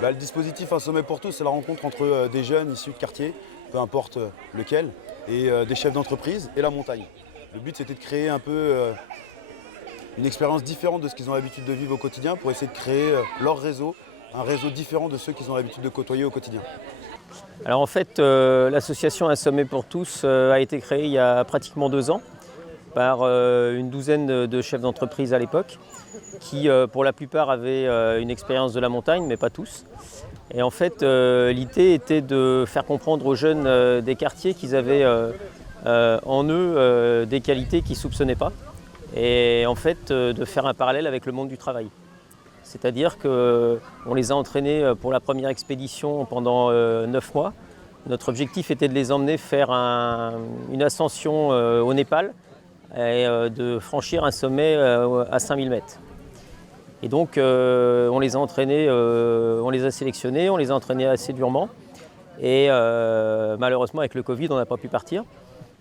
Le dispositif Un sommet pour tous, c'est la rencontre entre des jeunes issus de quartier, peu importe lequel, et des chefs d'entreprise et la montagne. Le but, c'était de créer un peu une expérience différente de ce qu'ils ont l'habitude de vivre au quotidien pour essayer de créer leur réseau, un réseau différent de ceux qu'ils ont l'habitude de côtoyer au quotidien. Alors en fait, l'association Un sommet pour tous a été créée il y a pratiquement 2 ans par une douzaine de chefs d'entreprise à l'époque qui, pour la plupart, avaient une expérience de la montagne, mais pas tous. Et en fait, l'idée était de faire comprendre aux jeunes des quartiers qu'ils avaient en eux des qualités qu'ils ne soupçonnaient pas. Et en fait, de faire un parallèle avec le monde du travail. C'est-à-dire qu'on les a entraînés pour la première expédition pendant 9 mois. Notre objectif était de les emmener faire une ascension au Népal et de franchir un sommet à 5000 mètres. Et donc on les a entraînés, on les a sélectionnés, on les a entraînés assez durement. Et malheureusement avec le Covid, on n'a pas pu partir.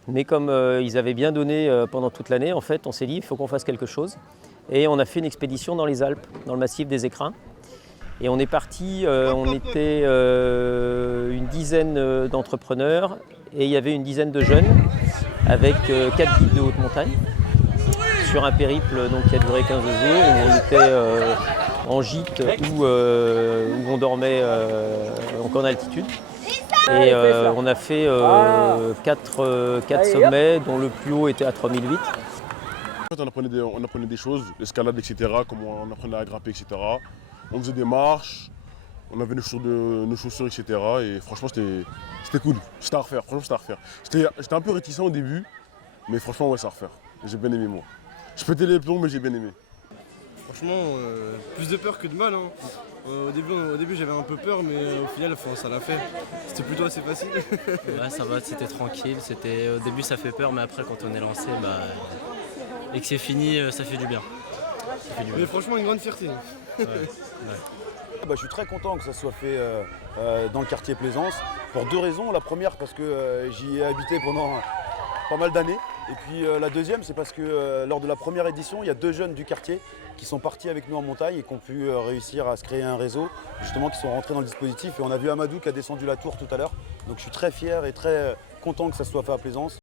Mais comme ils avaient bien donné pendant toute l'année, en fait, on s'est dit il faut qu'on fasse quelque chose. Et on a fait une expédition dans les Alpes, dans le massif des Écrins. Et on est parti, on était une dizaine d'entrepreneurs et il y avait une dizaine de jeunes avec 4 guides de haute montagne sur un périple donc, qui a duré 15 jours où on était en gîte où on dormait encore en altitude. Et on a fait 4 sommets dont le plus haut était à 3008. En fait, on apprenait des choses, l'escalade, etc., comment on apprenait à grimper, etc. On faisait des marches, on avait nos chaussures, etc. Et franchement, c'était cool. C'était à refaire, franchement, c'était à refaire. J'étais un peu réticent au début, mais franchement, ouais, c'est à refaire. J'ai bien aimé, moi. Je pétais les plombs, mais j'ai bien aimé. Franchement, plus de peur que de mal. Hein. Au début j'avais un peu peur, mais au final, ça l'a fait. C'était plutôt assez facile. Ouais, ça va, c'était tranquille. Au début, ça fait peur, mais après, quand on est lancé, et que c'est fini, ça fait du bien. Mais franchement, une grande fierté. Ouais, ouais. Je suis très content que ça soit fait dans le quartier Plaisance pour 2 raisons. La première, parce que j'y ai habité pendant pas mal d'années. Et puis la deuxième, c'est parce que lors de la première édition, il y a 2 jeunes du quartier qui sont partis avec nous en montagne et qui ont pu réussir à se créer un réseau, justement qui sont rentrés dans le dispositif. Et on a vu Amadou qui a descendu la tour tout à l'heure. Donc je suis très fier et très content que ça soit fait à Plaisance.